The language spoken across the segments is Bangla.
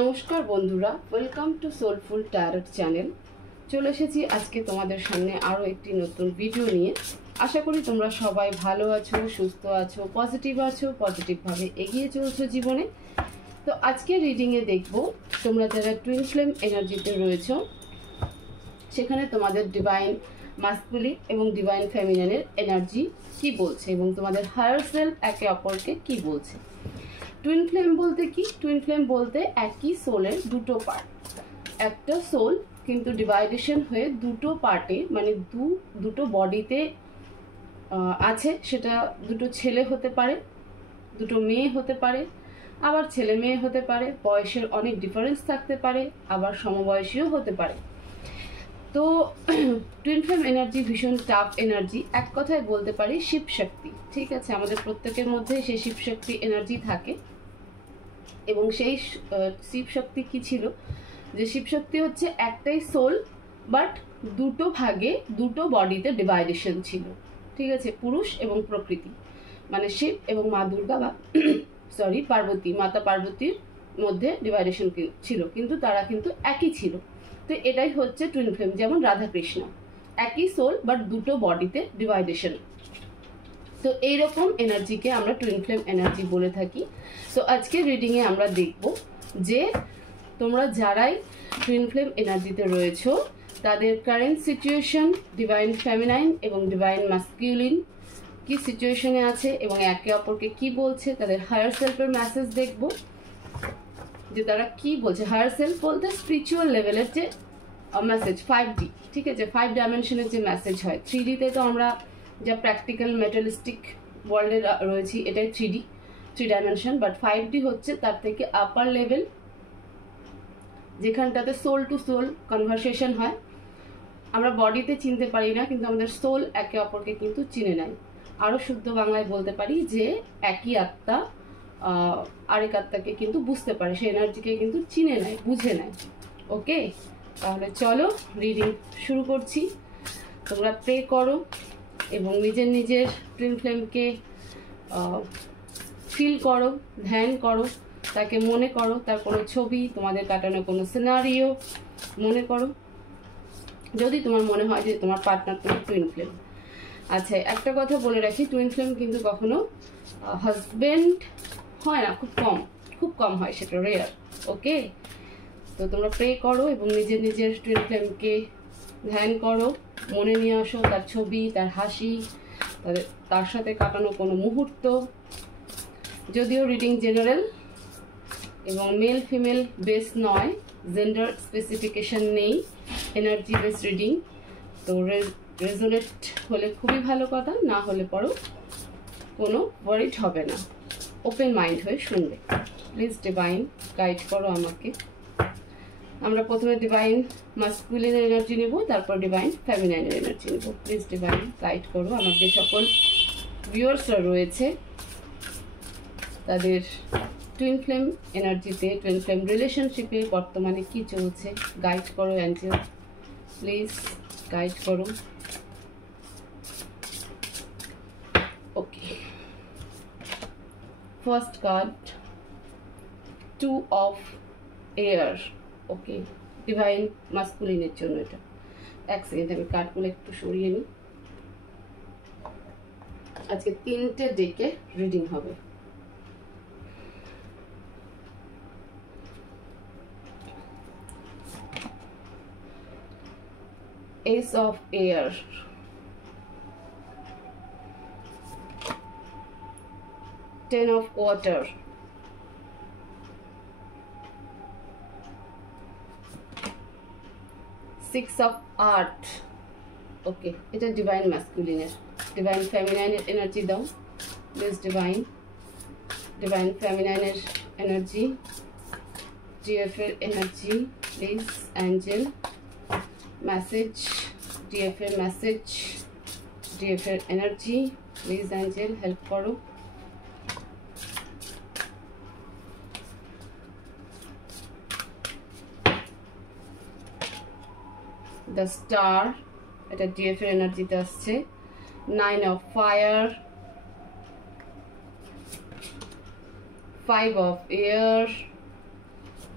নমস্কার বন্ধুরা, welcome to soulful tarot channel. চলে এসেছি আজকে তোমাদের সামনে আরও একটি নতুন ভিডিও নিয়ে। আশা করি তোমরা সবাই ভালো আছো, সুস্থ আছো, পজিটিভভাবে এগিয়ে চলছো জীবনে। তো আজকে রিডিংয়ে দেখব তোমরা যারা টুইন ফ্লেম এনার্জিতে রয়েছো সেখানে তোমাদের ডিভাইন মাস্কুলিন এবং ডিভাইন ফেমিনিনের এনার্জি কি বলছে এবং তোমাদের হায়ার সেলফ একে অপরকে কি বলছে। টুইন ফ্লেম বলতে কি? টুইন ফ্লেম বলতে একই সোলের দুটো পার্ট। একটা সোল কিন্তু ডিভাইডেশন হয়ে দুটো পার্টে, মানে দুটো বডিতে আছে। সেটা দুটো ছেলে হতে পারে, দুটো মেয়ে হতে পারে, আবার ছেলে মেয়ে হতে পারে, বয়সের অনেক ডিফারেন্স থাকতে পারে, আবার সমবয়সীও হতে পারে। তো টুইন ফ্লেম এনার্জি ভীষণ টাফ এনার্জি, এক কথায় বলতে পারি শিব শক্তি। ঠিক আছে, আমাদের প্রত্যেকের মধ্যে সেই শিব শক্তি এনার্জি থাকে। এবং সেই শিব শক্তি কি ছিল, যে শিব শক্তি হচ্ছে একটাই সোল বাট দুটো ভাগে দুটো বডিতে ডিভাইডেশন ছিল। ঠিক আছে, পুরুষ এবং প্রকৃতি, মানে শিব এবং মা দুর্গা বা পার্বতী, মাতা পার্বতীর মধ্যে ডিভাইডেশন ছিল, কিন্তু তারা কিন্তু একই ছিল। তো এটাই হচ্ছে টুইন ফ্লেম। যেমন রাধা কৃষ্ণ, একই সোল বাট দুটো বডিতে ডিভাইডেশন। তো এইরকম এনার্জিকে আমরা টুইন ফ্লেম এনার্জি বলে থাকি। তো আজকে রিডিংয়ে আমরা দেখব যে তোমরা যারাই টুইন ফ্লেম এনার্জিতে রয়েছো তাদের কারেন্ট সিচুয়েশন, ডিভাইন ফেমিনাইন এবং ডিভাইন মাস্কুলিন কি সিচুয়েশনে আছে এবং একে অপরকে কি বলছে। তাদের হায়ার সেলফের মেসেজ দেখব যে তারা কি বলছে। হায়ার সেলফ বলতে স্পিরিচুয়াল লেভেলের যে মেসেজ, 5D। ঠিক আছে, 5 ডাইমেনশনের যে মেসেজ হয়। 3Dতে তো আমরা যা প্র্যাকটিক্যাল মেটালিস্টিক ওয়ার্ল্ডে রয়েছি, এটাই 3 ডাইমেনশন। বাট 5D হচ্ছে তার থেকে আপার লেভেল, যেখানটাতে সোল টু সোল কনভারসেশন হয়। আমরা বডিতে চিনতে পারি না, কিন্তু আমাদের সোল একে অপরকে কিন্তু চিনে নেয়। আরও শুদ্ধ বাংলায় বলতে পারি যে একই আত্মা আরেক আত্মাকে কিন্তু বুঝতে পারে, সেই এনার্জিকে কিন্তু চিনে নেয়, বুঝে নেয়। ওকে, তাহলে চলো রিডিং শুরু করছি। তোমরা প্রে করো এবং নিজের নিজের টুইন ফ্লেমকে ফিল করো, ধ্যান করো, তাকে মনে করো, তার কোনো ছবি, তোমাদের কাটানো কোনো সিনারিও মনে করো, যদি তোমার মনে হয় যে তোমার পার্টনার তোমার টুইন ফ্লেম। আচ্ছা, একটা কথা বলে রাখি, টুইন ফ্লেম কিন্তু কখনো হাজবেন্ড হয় না, খুব কম হয়, সেটা রেয়ার। ওকে, তো তোমরা প্রে করো এবং নিজের নিজের টুইন ফ্লেমকে ধ্যান করো, মনে নিয়ে আসো তার ছবি, তার হাসি, তার সাথে কাটানো কোনো মুহূর্ত। যদিও রিডিং জেনারেল এবং মেল ফিমেল বেস নয়, জেন্ডার স্পেসিফিকেশন নেই, এনার্জি বেস রিডিং। তো রেজোনেট হলে খুবই ভালো কথা, না হলে পরও কোনো ওয়ারিড হবে না, ওপেন মাইন্ড হয়ে শুনবে। প্লিজ ডিভাইন গাইড করো আমাকে। আমরা প্রথমে ডিভাইন মাস্কুলিনের এনার্জি নেব, তারপর ডিভাইন ফেমিনাইনের এনার্জি নেব। প্লিজ ডিভাইন গাইড করো আমার যে সকল ভিউয়ার্সরা রয়েছে তাদের টুইন ফ্লেম এনার্জিতে, টুইন ফ্লেম রিলেশনশিপে বর্তমানে কি চলছে। গাইড করো অ্যাঞ্জেল, প্লিজ গাইড করো। Okay, first card 2 of air. Okay, divine মাস্কুলিনের জন্য এটা। এক সেকেন্ড, আমি কার্ডগুলো একটু সরিয়ে নিই। আজকে 3টে ডেকে রিডিং হবে। Ace of Air, 10 of Water, 6 of Earth। ওকে, এটা ডিভাইন ম্যাসকুলিনের। ডিভাইন ফেমিনাইনের এনার্জি দাও প্লিজ। ডিভাইন ফেমিনাইনের এনার্জি, ডিএফ এর energy please. Angel message, DF এর মেসেজ, ডিএফ এর এনার্জি প্লিজ। অ্যাঞ্জেল হেল্প করো। দ্য স্টার, এটা ডিএফ এর এনার্জিতে আসছে। 9 of fire, 5 of air,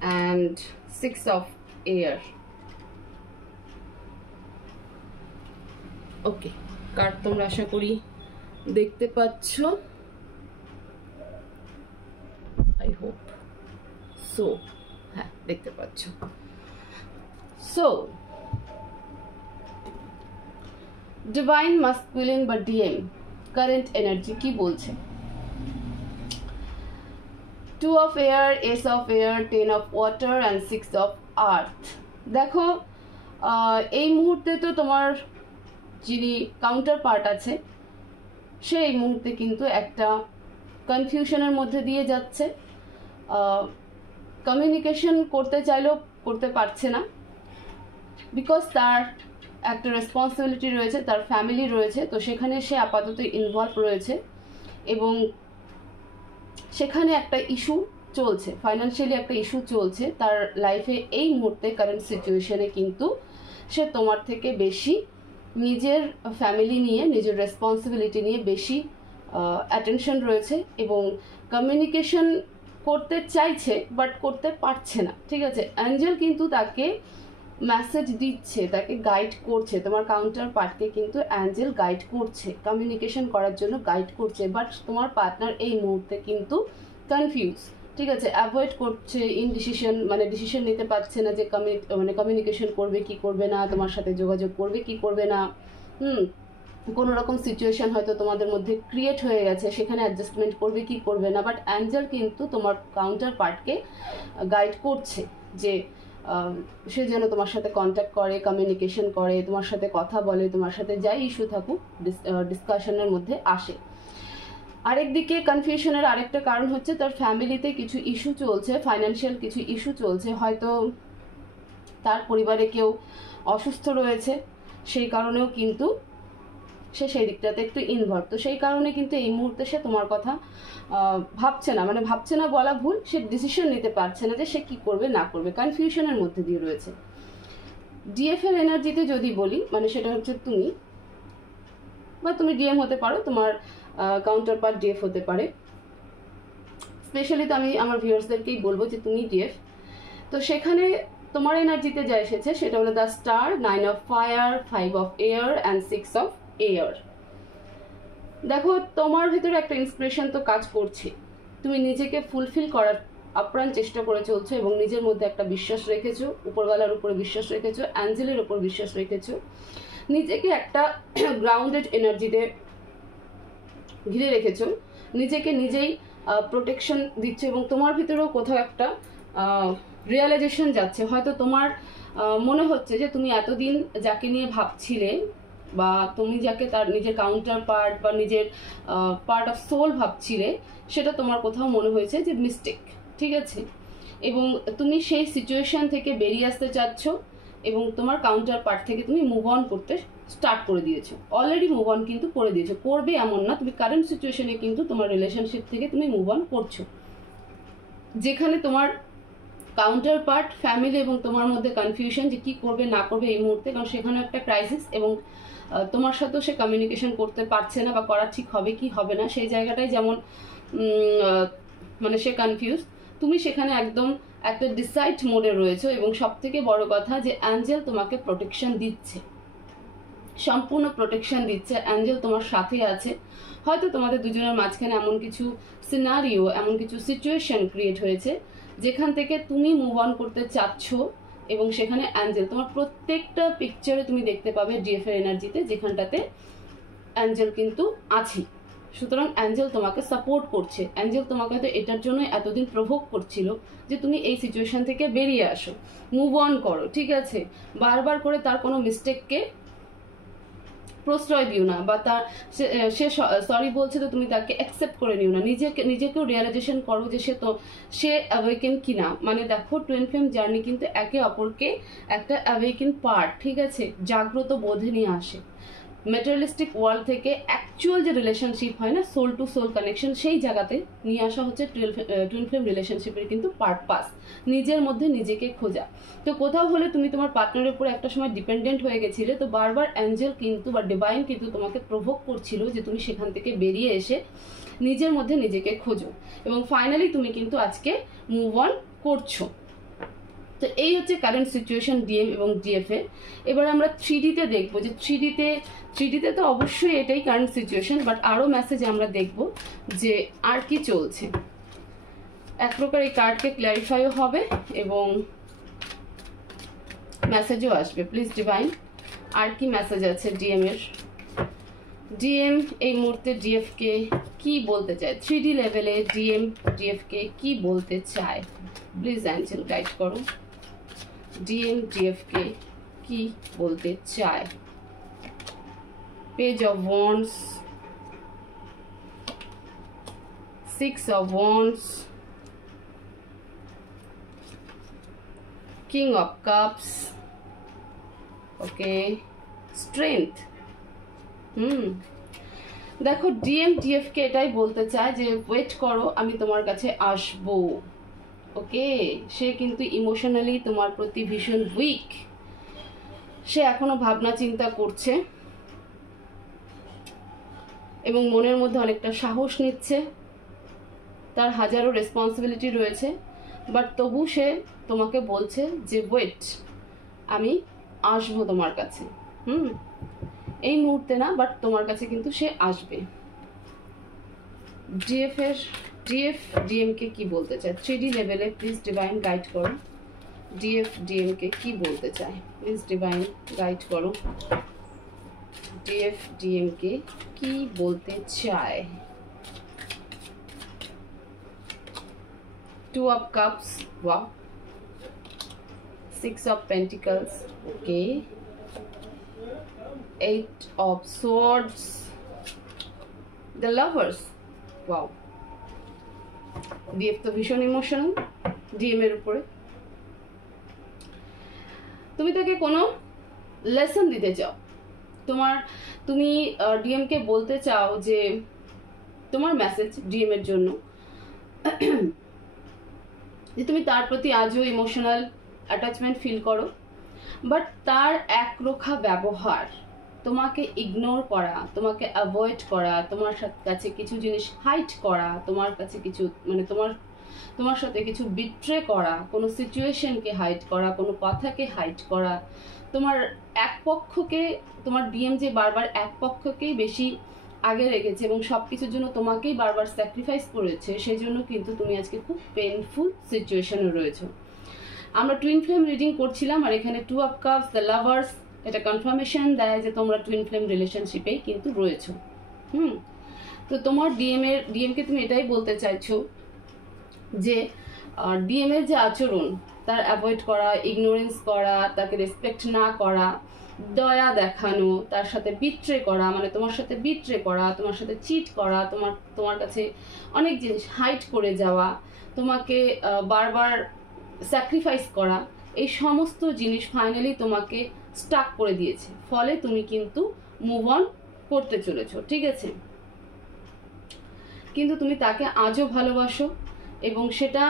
and 6 of air. Okay, card তোমরা আশা করি দেখতে পাচ্ছ, আই হোপ সো। হ্যাঁ, দেখতে পাচ্ছ। সো ডিভাইন মাস্কুলিন বা ডিএম কারেন্ট এনার্জি কি বলছে? 2 of air, ace of air, 10 of water and 6 of earth. দেখো, এই মুহূর্তে তো তোমার যিনি কাউন্টার পার্ট আছে সে এই মুহূর্তে কিন্তু একটা কনফিউশনের মধ্যে দিয়ে যাচ্ছে। কমিউনিকেশন করতে চাইলেও করতে পারছে না, বিকজ তার একটা রেসপন্সিবিলিটি রয়েছে, তার ফ্যামিলি রয়েছে, তো সেখানে সে আপাতত ইনভলভ রয়েছে এবং সেখানে একটা ইস্যু চলছে, ফাইন্যান্সিয়ালি একটা ইস্যু চলছে তার লাইফে। এই মুহূর্তে কারেন্ট সিচুয়েশনে কিন্তু সে তোমার থেকে বেশি নিজের ফ্যামিলি নিয়ে, নিজের রেসপন্সিবিলিটি নিয়ে বেশি অ্যাটেনশন রয়েছে এবং কমিউনিকেশন করতে চাইছে বাট করতে পারছে না। ঠিক আছে, অ্যাঞ্জেল কিন্তু তাকে মেসেজ দিচ্ছে, তাকে গাইড করছে, তোমার কাউন্টার পার্টকে কিন্তু অ্যাঞ্জেল গাইড করছে, কমিউনিকেশন করার জন্য গাইড করছে। বাট তোমার পার্টনার এই মুহূর্তে কিন্তু কনফিউজ। ঠিক আছে, অ্যাভয়েড করছে, ইনডিসিশন, মানে ডিসিশন নিতে পারছে না যে কমিউনিকেশন করবে কি করবে না, তোমার সাথে যোগাযোগ করবে কি করবে না। কোনো রকম সিচুয়েশন হয়তো তোমাদের মধ্যে ক্রিয়েট হয়ে গেছে, সেখানে অ্যাডজাস্টমেন্ট করবে কি করবে না। বাট অ্যাঞ্জেল কিন্তু তোমার কাউন্টার পার্টকে গাইড করছে যে সে যেন তোমার সাথে কন্ট্যাক্ট করে, কমিউনিকেশন করে, তোমার সাথে কথা বলে, তোমার সাথে যাই ইস্যু থাকুক ডিসকাশনের মধ্যে আসে। আরেকদিকে কনফিউশনের আরেকটা কারণ হচ্ছে তার ফ্যামিলিতে কিছু ইস্যু চলছে, ফাইন্যান্সিয়াল কিছু ইস্যু চলছে, হয়তো তার পরিবারে কেউ অসুস্থ রয়েছে, সেই কারণেও কিন্তু সে সেই দিকটাতে একটু ইনভলভ। তো সেই কারণে কিন্তু এই মুহূর্তে সে তোমার কথা ভাবছে না, মানে ভাবছে না বলা ভুল, সে ডিসিশন নিতে পারছে না যে সে কি করবে না করবে, কনফিউশনের মধ্যে দিয়ে রয়েছে। ডিএফ এর এনার্জিতে যদি বলি, মানে সেটা হচ্ছে তুমি, বা তুমি ডিএম হতে পারো, তোমার কাউন্টার পার্ট ডিএফ হতে পারে। স্পেশালি তো আমি আমার ভিউয়ার্সদেরকেই বলবো যে তুমি ডিএফ। তো সেখানে তোমার এনার্জিতে যা এসেছে সেটা হলো the star, 9 of fire, 5 of air and 6 of air. দেখো, তোমার ভেতরে একটা ইন্সপিরেশন তো কাজ করছে, তুমি নিজেকে ফুলফিল করার আপ্রাণ চেষ্টা করে চলছো এবং নিজের মধ্যে একটা বিশ্বাস রেখেছো, উপরওয়ালার উপরে বিশ্বাস রেখেছো, অ্যাঞ্জেলের উপর বিশ্বাস রেখেছো, নিজেকে একটা গ্রাউন্ডেড এনার্জিতে ঘিরে রেখেছো, নিজেকে নিজেই প্রোটেকশন দিচ্ছ এবং তোমার ভিতরেও কোথাও একটা রিয়েলাইজেশন যাচ্ছে। হয়তো তোমার মনে হচ্ছে যে তুমি এতদিন যাকে নিয়ে ভাবছিলে বা তুমি যাকে তার নিজের কাউন্টার পার্ট বা নিজের পার্ট অফ সোল ভাবছিলে, সেটা তোমার কোথাও মনে হয়েছে যে মিস্টেক। ঠিক আছে, এবং তুমি সেই সিচুয়েশন থেকে বেরিয়ে আসতে চাচ্ছ এবং তোমার কাউন্টার পার্ট থেকে তুমি মুভ অন করতে স্টার্ট করে দিয়েছো, অলরেডি মুভ অন কিন্তু করে দিয়েছো, করবে এমন না, তুমি কারেন্ট সিচুয়েশনে কিন্তু তোমার রিলেশনশিপ থেকে তুমি মুভ অন করছো, যেখানে তোমার কাউন্টার পার্ট, ফ্যামিলি এবং তোমার মধ্যে কনফিউশন যে কি করবে না করবে এই মুহূর্তে, কারণ সেখানে একটা ক্রাইসিস এবং তোমার সাথেও সে কমিউনিকেশন করতে পারছে না বা করা ঠিক হবে কি হবে না, সেই জায়গাটায় যেমন মানে সে কনফিউজ, তুমি সেখানে একদম একটা ডিসাইড মোডে রয়েছে। এবং সব থেকে বড় কথা যে অ্যাঞ্জেল তোমাকে প্রোটেকশন দিচ্ছে, সম্পূর্ণ প্রোটেকশন দিচ্ছে, অ্যাঞ্জেল তোমার সাথে আছে। হয়তো তোমাদের দুজনের মাঝখানে এমন কিছু সিনারিও, এমন কিছু সিচুয়েশন ক্রিয়েট হয়েছে যেখান থেকে তুমি মুভ অন করতে চাচ্ছ এবং সেখানে অ্যাঞ্জেল তোমার প্রত্যেকটা পিকচারে তুমি দেখতে পাবে ডিএফ এর এনার্জিতে যেখানটাতে অ্যাঞ্জেল কিন্তু আছে। সুতরাং অ্যাঞ্জেল তোমাকে সাপোর্ট করছে, অ্যাঞ্জেল তোমাকে হয়তো এটার জন্য এতদিন প্রভোগ করছিল যে তুমি এই সিচুয়েশন থেকে বেরিয়ে আসো, মুভ অন করো। ঠিক আছে, বারবার করে তার কোনো মিস্টেককে প্রশ্রয় দিও না, বা তার সে সরি বলছে তো তুমি তাকে অ্যাকসেপ্ট করে নিও না, নিজেকেও রিয়েলাইজেশন করো যে সে অ্যাওয়েকেন কিনা। মানে দেখো, টুইন ফ্লেম জার্নি কিন্তু একে অপরকে একটা অ্যাওয়েকেন পার্ট, ঠিক আছে, জাগ্রত বোধে নিয়ে আসে। মেটেরিয়ালিস্টিক ওয়ার্ল্ড থেকে অ্যাকচুয়াল যে রিলেশনশিপ হয় না, সোল টু সোল কানেকশন, সেই জায়গাতে নিয়ে আসা হচ্ছে টুইন ফ্লেম রিলেশনশিপের কিন্তু পারপাস, নিজের মধ্যে নিজেকে খোঁজা। তো কোথাও হলে তুমি তোমার পার্টনারের উপর একটা সময় ডিপেন্ডেন্ট হয়ে গেছিলে, তো বারবার অ্যাঞ্জেল কিন্তু বা ডিভাইন কিন্তু তোমাকে প্রভোগ করছিল যে তুমি সেখান থেকে বেরিয়ে এসে নিজের মধ্যে নিজেকে খোঁজো এবং ফাইনালি তুমি কিন্তু আজকে মুভ অন করছো। তো এই হচ্ছে কারেন্ট সিচুয়েশন ডিএম এবং ডিএফ এ। এবার আমরা 3D-তে দেখবো যে 3D-তে তো অবশ্যই এটাই কারেন্ট সিচুয়েশন, বাট আরও মেসেজে আমরা দেখব যে আর কি চলছে। এক প্রকার এই কার্ডকে ক্ল্যারিফাইও হবে এবং মেসেজও আসবে। প্লিজ ডিভাইন, আর কি মেসেজ আছে ডিএম এর? ডিএম এই মুহূর্তে ডিএফ কে কি বলতে চায়? 3D লেভেলে ডিএম ডিএফ কে কি বলতে চায়? প্লিজ অ্যাঞ্জেল গাইড করো, ডিএম ডিএফ কে কি বলতে চায়? Page of wands, 6 of wands, king of cups, okay, strength. দেখো ডিএম ডিএফ কে এটাই বলতে চায় যে ওয়েট করো, আমি তোমার কাছে আসবো। ওকে, সে কিন্তু ইমোশনালি তোমার প্রতি ভীষণ উইক, সে এখনো ভাবনা চিন্তা করছে এবং মনের মধ্যে অনেকটা সাহস নিচ্ছে, তার হাজারো রেসপন্সিবিলিটি রয়েছে, বাট তবু সে তোমাকে বলছে যে ওয়েট, আমি আসবো তোমার কাছে। এই মুহূর্তে না, বাট তোমার কাছে কিন্তু সে আসবে। ডিএফ ডিএম কে কি বলতে চায় 3D লেভেলে? প্লিজ ডিভাইন গাইড করো, ডিএফ ডিএম কে কি বলতে চায়? প্লিজ ডিভাইন গাইড করো, ডিএফ ডিএম কে কি বলতে চায়? 2 of cups, wow, 6 of pentacles, okay, 8 of swords, the lovers, wow, DF তো ভীষণ ইমোশনাল ডিএম এর উপরে। তুমি তাকে কোনো লেসন দিতে চাও, তুমি ডিএম কে বলতে চাও যে তোমার মেসেজ ডিএম এর জন্য যে তুমি তার প্রতি আজও ইমোশনাল অ্যাটাচমেন্ট ফিল করো, বাট তার একরোখা ব্যবহার, তোমাকে ইগনোর করা, তোমাকে অ্যাভয়েড করা, তোমার কাছে কিছু জিনিস হাইড করা, তোমার কাছে কিছু মানে তোমার সাথে কিছু বিট্রে করা, কোনো সিচুয়েশনকে হাইড করা, কোনো কথাকে হাইড করা, তোমার এক পক্ষকে, তোমার ডিএম যে বারবার এক পক্ষকেই বেশি আগে রেখেছে এবং সব কিছুর জন্য তোমাকেই বারবার স্যাক্রিফাইস করেছে, সেজন্য কিন্তু তুমি আজকে খুব পেইনফুল সিচুয়েশনে রয়েছো। আমরা টুইন ফ্লেম রিডিং করছিলাম, আর এখানে 2 of cups, দ্য লাভার্স, এটা কনফার্মেশন দেয় যে তোমরা টুইন ফ্লেম রিলেশনশিপেই কিন্তু রয়েছো। তো তোমার ডিএমকে তুমি এটাই বলতে চাইছো যে ডিএম এর যে আচরণ, তার অ্যাভয়েড করা, ইগনোরেন্স করা, তাকে রেসপেক্ট না করা, দয়া দেখানো, তার সাথে বিট্রে করা, মানে তোমার সাথে বিট্রে করা, তোমার সাথে চিট করা, তোমার কাছে অনেক জিনিস হাইড করে যাওয়া, তোমাকে বারবার স্যাক্রিফাইস করা, এই সমস্ত জিনিস ফাইনালি তোমাকে স্টাক করে দিয়েছে, ফলে তুমি কিন্তু মুভ অন করতে চলেছো, ঠিক আছে? কিন্তু তুমি তাকে আজও ভালোবাসো এবং সেটা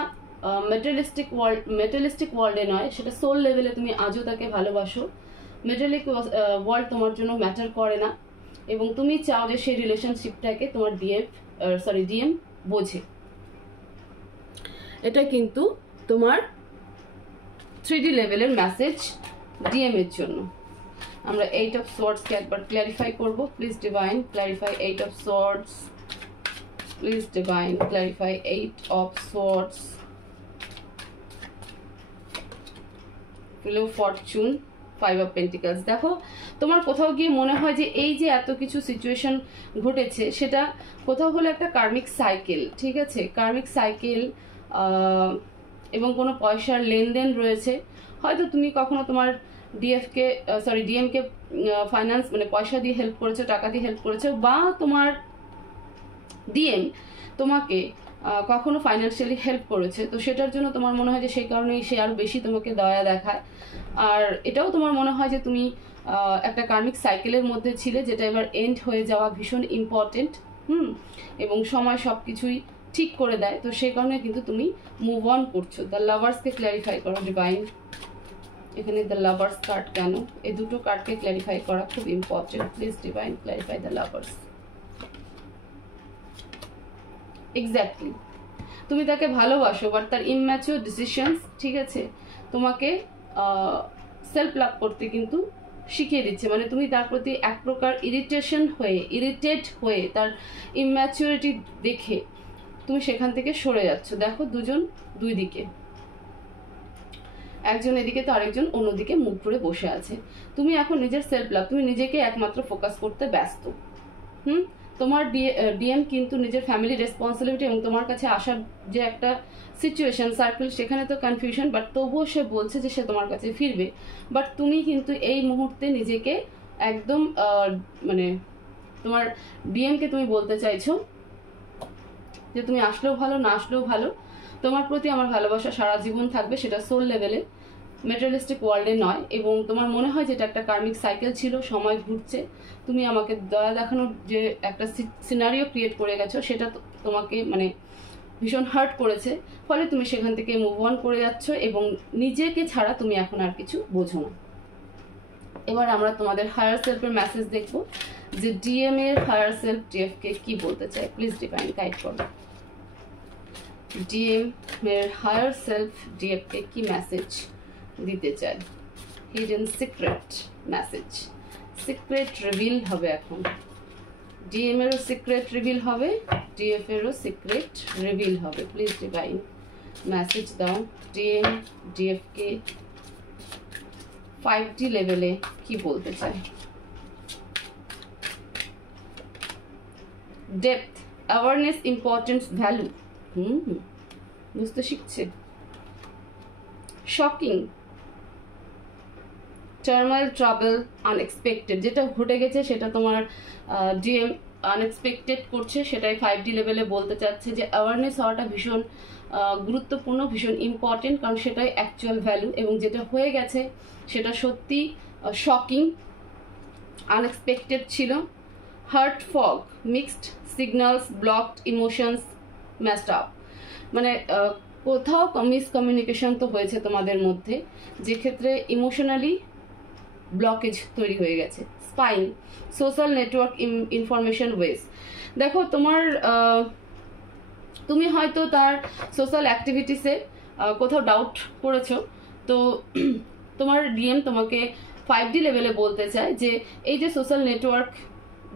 মেটেরিয়ালিস্টিক ওয়ার্ল্ডে নয়, সেটা সোল লেভেলে তুমি আজও তাকে ভালোবাসো। মেটেরিয়ালিক ওয়ার্ল্ড তোমার জন্য ম্যাটার করে না এবং তুমি চাও যে সেই রিলেশনশিপটাকে তোমার ডিএম বোঝে। এটা কিন্তু তোমার 3D লেভেলের মেসেজ ডিএম এর জন্য। আমরা 8 of swords কে একবার ক্ল্যারিফাই করব। Please divine clarify 8 of swords, please divine clarify 8 of swords, Wheel of Fortune, 5 of Pentacles। দেখো তোমার কোথাও গিয়ে মনে হয় যে এই যে এত কিছু সিচুয়েশন ঘটেছে সেটা কোথাও হলো একটা কার্মিক সাইকেল, ঠিক আছে? কার্মিক সাইকেল এবং কোনো পয়সার লেনদেন রয়েছে। হয়তো তুমি কখনো তোমার ডিএমকে ফাইন্যান্স মানে পয়সা দিয়ে হেল্প করেছো, টাকা দিয়ে হেল্প করেছো, বা তোমার ডিএম তোমাকে কখনো ফাইন্যান্সিয়ালি হেল্প করেছে, তো সেটার জন্য তোমার মনে হয় যে সেই কারণেই সে আরও বেশি তোমাকে দয়া দেখায়। আর এটাও তোমার মনে হয় যে তুমি একটা কার্মিক সাইকেলের মধ্যে ছিলে, যেটা এবার এন্ড হয়ে যাওয়া ভীষণ ইম্পর্টেন্ট, এবং সময় সব কিছুই ঠিক করে দেয়, তো সেই কারণে কিন্তু তুমি মুভ অন করছো। দ্য লাভার্সকে ক্ল্যারিফাই করো ডিভাইন। এখানে দ্য লাভার্স কার্ড কেন? এই দুটো কার্ডকে ক্ল্যারিফাই করা খুব important. Please divine clarify the lovers. Exactly, তুমি তাকে ভালোবাসো, বাট তার ইম্যাচিওর ডিসিশনস, ঠিক আছে, তোমাকে সেলফ লাভ করতে কিন্তু শিখিয়ে দিচ্ছে। মানে তুমি তার প্রতি এক প্রকার ইরিটেট হয়ে তার ইম্যাচিউরিটি দেখে তুমি সেখান থেকে সরে যাচ্ছ। দেখো দুজন দুই দিকে, একজন এদিকে তো আরেকজন অন্যদিকে মুখ করে বসে আছে। তুমি এখন নিজের সেলফ লাভ, তুমি নিজেকে একমাত্র ফোকাস করতে ব্যস্ত। তোমার ডিএম কিন্তু নিজের ফ্যামিলি রেসপন্সিবিলিটি এবং তোমার কাছে আসার যে একটা সিচুয়েশন সার্কেল, সেখানে তো কনফিউশন, বাট তবুও সে বলছে যে সে তোমার কাছে ফিরবে। বাট তুমি কিন্তু এই মুহূর্তে নিজেকে একদম মানে তোমার ডিএমকে তুমি বলতে চাইছো যে তুমি আসলেও ভালো, না আসলেও ভালো, তোমার প্রতি আমার ভালোবাসা সারা জীবন থাকবে, সেটা সোল লেভেলে, মেটেরিয়ালিস্টিক ওয়ার্ল্ডে নয়। এবং তোমার মনে হয় যেটা একটা কার্মিক সাইকেল ছিল, সময় ঘুরছে, তুমি আমাকে দয়া দেখানোর যে একটা সিনারিও ক্রিয়েট করে গেছো, সেটা তোমাকে মানে ভীষণ হার্ট করেছে, ফলে তুমি সেখান থেকে মুভ অন করে যাচ্ছ এবং নিজেকে ছাড়া তুমি এখন আর কিছু বোঝো না। এবার আমরা তোমাদের হায়ার সেলফের মেসেজ দেখবো যে ডিএম এর হায়ার সেলফ ডিএফ কে কি বলতে চায়। প্লিজ ডিভাইন গাইড করো। ডিএম এর হায়ার সেলফ ডিএফ কে কি মেসেজ দিতে চায়? Hidden secret message, secret reveal হবে এখন। ডিএম এরও সিক্রেট রিভিল হবে, ডিএফ এরও সিক্রেট রিভিল হবে। প্লিজ ডিভাইন মেসেজ দাও। ডিএম ডিএফ কে 5D লেভেলে কি বলতে চায়? ডেপথ, অ্যাওয়ারনেস, ইম্পর্টেন্স, ভ্যালু, বুঝতে শিখছে। শকিং, টার্মাইল, ট্রাবল, আনএক্সপেক্টেড, যেটা ঘটে গেছে সেটা তোমার ডিএম আনএক্সপেক্টেড করছে, সেটাই 5D লেভেলে বলতে চাচ্ছে যে অ্যাওয়ারনেস হওয়াটা ভীষণ গুরুত্বপূর্ণ, ভীষণ ইম্পর্টেন্ট, কারণ সেটাই অ্যাকচুয়াল ভ্যালু। এবং যেটা হয়ে গেছে সেটা সত্যি শকিং, আনএক্সপেক্টেড ছিল। Heart fog, mixed signals, blocked emotions, messed up, মানে কোথাও মিসকমিউনিকেশন তো হয়েছে তোমাদের মধ্যে, যে ক্ষেত্রে ইমোশনালি ব্লকেজ তৈরি হয়ে গেছে। Spine, social network, information ways. দেখো তোমার তুমি হয়তো তার সোশ্যাল অ্যাক্টিভিটিসে কোথাও ডাউট করেছো, তো তোমার ডিএম তোমাকে 5D লেভেলে বলতে চায় যে এই যে সোশ্যাল নেটওয়ার্ক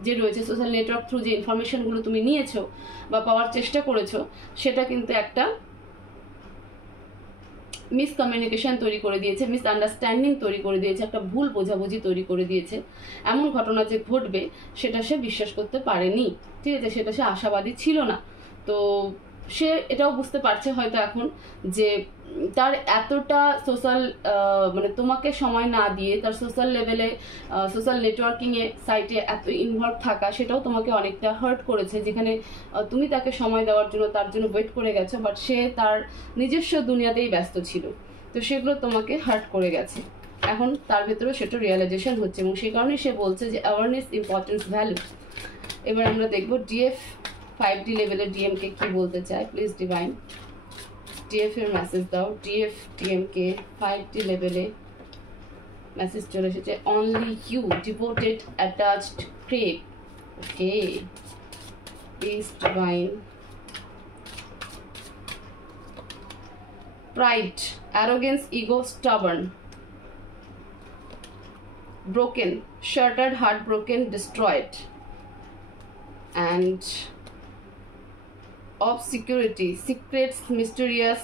যে রয়েছে, সোশ্যাল নেটওয়ার্ক থ্রু যে ইনফরমেশনগুলো তুমি নিয়েছো বা পাওয়ার চেষ্টা করেছো, সেটা কিন্তু একটা মিসকমিউনিকেশন তৈরি করে দিয়েছে, মিসআন্ডারস্ট্যান্ডিং তৈরি করে দিয়েছে, একটা ভুল বোঝাবুঝি তৈরি করে দিয়েছে। এমন ঘটনা যে ঘটবে সেটা সে বিশ্বাস করতে পারেনি, ঠিক আছে, সেটা সে আশাবাদী ছিল না। তো সে এটাও বুঝতে পারছে হয়তো এখন যে তার এতটা সোশ্যাল মানে তোমাকে সময় না দিয়ে তার সোশ্যাল লেভেলে, সোশ্যাল নেটওয়ার্কিংয়ে সাইটে এত ইনভলভ থাকা, সেটাও তোমাকে অনেকটা হার্ট করেছে। যেখানে তুমি তাকে সময় দেওয়ার জন্য তার জন্য ওয়েট করে গেছো, বাট সে তার নিজস্ব দুনিয়াতেই ব্যস্ত ছিল, তো সেগুলো তোমাকে হার্ট করে গেছে। এখন তার ভেতরেও সেটা রিয়েলাইজেশন হচ্ছে এবং সেই কারণে সে বলছে যে অ্যাওয়ারনেস, ইম্পর্টেন্স, ভ্যালু। এবার আমরা দেখবো ডিএফ 5D লেভেলে ডিএম কে কি বলতে চায়। প্লিজ ডিভাইন ডিএফ এর মেসেজ দাও। ডিএফ ডিএম কে 5D লেভেলে মেসেজ চলে এসেছে, only you, devoted, attached, crave. Okay, please divine. Pride, arrogance, ego, stubborn, broken, shattered, heartbroken, destroyed, and obscurity, secrets, mysterious,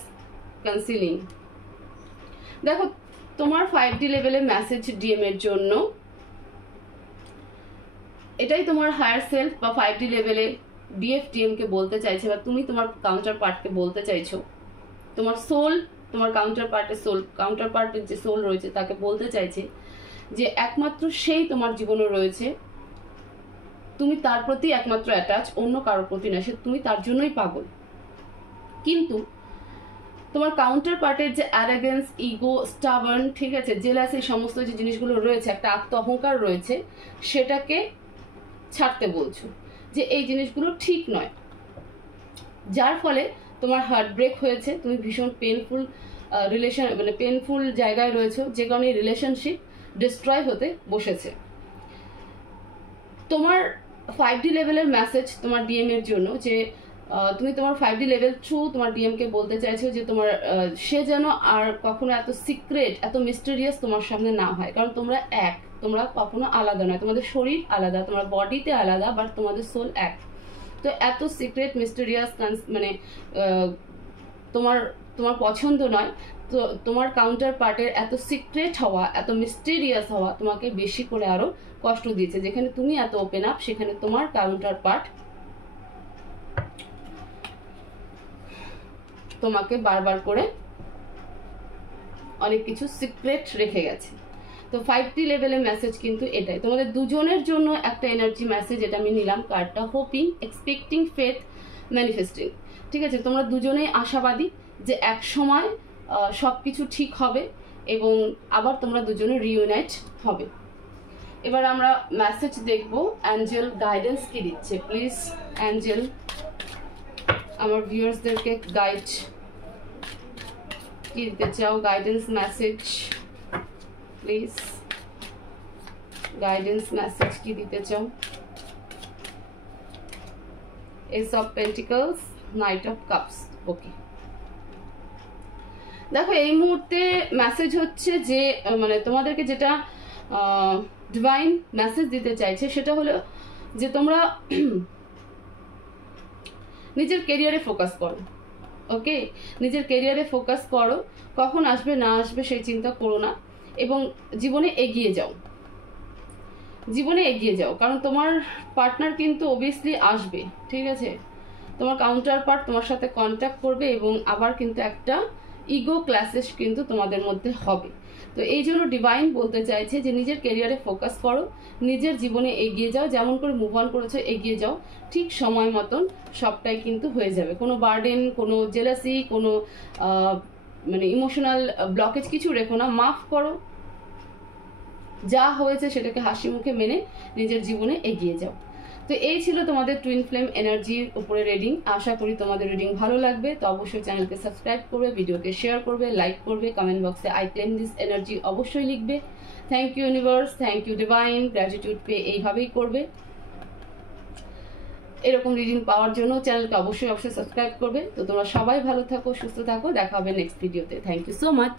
concealing. দেখো তোমার 5D লেভেলে মেসেজ ডিএম এর জন্য, এটাই তোমার হায়ার সেলফ বা 5D লেভেলে ডিএফ ডিএম কে বলতে চাইছে, বা তুমি তোমার কাউন্টার পার্টকে বলতে চাইছো, তোমার সোল, তোমার কাউন্টার পার্টের যে সোল রয়েছে তাকে বলতে চাইছে যে একমাত্র সেই তোমার জীবনে রয়েছে, তুমি তার প্রতি একমাত্র অ্যাটাচ, অন্য কারোর প্রতি না, সে তুমি তার জন্যই পাগল। কিন্তু তোমার কাউন্টার পার্টের যে অ্যারোগেন্স, ইগো, স্টাবার্ন, ঠিক আছে, জেলাস, এই সমস্ত যে জিনিসগুলো রয়েছে, একটা আত্ম অহংকার রয়েছে, সেটাকে ছাড়তে বলছো যে এই জিনিসগুলো ঠিক নয়, যার ফলে তোমার হার্ট ব্রেক হয়েছে, তুমি ভীষণ পেনফুল রিলেশন, মানে পেনফুল জায়গায় রয়েছে, যে কারণে রিলেশনশিপ ডিস্ট্রয় হতে বসেছে। তোমার 5D লেভেলের মেসেজ তোমার ডিএম এর জন্য যে তুমি তোমার 5D লেভেল থ্রু তোমার ডিএমকে বলতে চাইছো যে তোমার সে যেন আর কখনো এত সিক্রেট, এত মিস্টেরিয়াস তোমার সামনে না হয়। কারণ তোমরা এক, তোমরা কখনো আলাদা নয়, তোমাদের শরীর আলাদা, তোমার বডিতে আলাদা, বাট তোমাদের সোল এক। তো এত সিক্রেট মিস্টেরিয়াস মানে তোমার তোমার পছন্দ নয়। তো তোমার কাউন্টার পার্টের এত সিক্রেট হওয়া, এত মিস্টেরিয়াস হওয়া তোমাকে বেশি করে আরো কষ্ট দিয়েছে। যেখানে তুমি এত ওপেন আপ, সেখানে তোমার কাউন্টার পার্ট তোমাকে বারবার করে অনেক কিছু সিক্রেট রেখে গেছে। তো 5D লেভেলের মেসেজ কিন্তু এটাই, তোমাদের দুজনের জন্য একটা এনার্জি মেসেজ। এটা আমি নিলাম কার্ডটা, হোপিং, এক্সপেক্টিং, ফেথ, ম্যানিফেস্টিং। ঠিক আছে, তোমরা দুজনেই আশাবাদী যে এক সময় সবকিছু ঠিক হবে এবং আবার তোমরা দুজনে রিইউনাইট হবে। এবার আমরা মেসেজ দেখব, অ্যাঞ্জেল গাইডেন্স কি দিচ্ছে। প্লিজ অ্যাঞ্জেল আমার ভিউয়ার্সদেরকে গাইড কি দিতে চাও, guidance message please, guidance message কি দিতে চাও। Ace of pentacles, knight of cups. Okay, দেখো এই মুহূর্তে মেসেজ হচ্ছে যে মানে তোমাদেরকে যেটা ডিভাইন মেসেজ দিতে চাইছে সেটা হলো যে তোমরা নিজের কেরিয়ারে ফোকাস করো। ওকে, নিজের কেরিয়ারে ফোকাস করো, কখন আসবে না আসবে সেই চিন্তা করো না, এবং জীবনে এগিয়ে যাও, জীবনে এগিয়ে যাও। কারণ তোমার পার্টনার কিন্তু অবভিয়াসলি আসবে, ঠিক আছে। তোমার কাউন্টার পার্ট তোমার সাথে কন্ট্যাক্ট করবে এবং আবার কিন্তু একটা ইগো ক্লাসেস কিন্তু তোমাদের মধ্যে হবে। তো এই জন্য ডিভাইন বলতে চাইছে যে নিজের ক্যারিয়ারে ফোকাস করো, নিজের জীবনে এগিয়ে যাও, যেমন করে মুভ অন করেছো এগিয়ে যাও, ঠিক সময় মতন সবটাই কিন্তু হয়ে যাবে। কোনো বার্ডেন, কোনো জেলাসি, কোনো মানে ইমোশনাল ব্লকেজ কিছু রেখো না, মাফ করো, যা হয়েছে সেটাকে হাসি মুখে মেনে নিজের জীবনে এগিয়ে যাও। তো এই ছিল তোমাদের টুইন ফ্লেম এনার্জির উপরে রিডিং। আশা করি তোমাদের রিডিং ভালো লাগবে। তো অবশ্যই চ্যানেলকে সাবস্ক্রাইব করবে, ভিডিওকে শেয়ার করবে, লাইক করবে, কমেন্ট বক্সে আই ক্লেম দিস এনার্জি অবশ্যই লিখবে। Thank you universe, thank you divine, gratitude pay এইভাবেই করবে। এরকম রিডিং পাওয়ার জন্য চ্যানেলকে অবশ্যই সাবস্ক্রাইব করবে। তো তোমরা সবাই ভালো থাকো, সুস্থ থাকো, দেখা হবে নেক্সট ভিডিওতে। Thank you so much.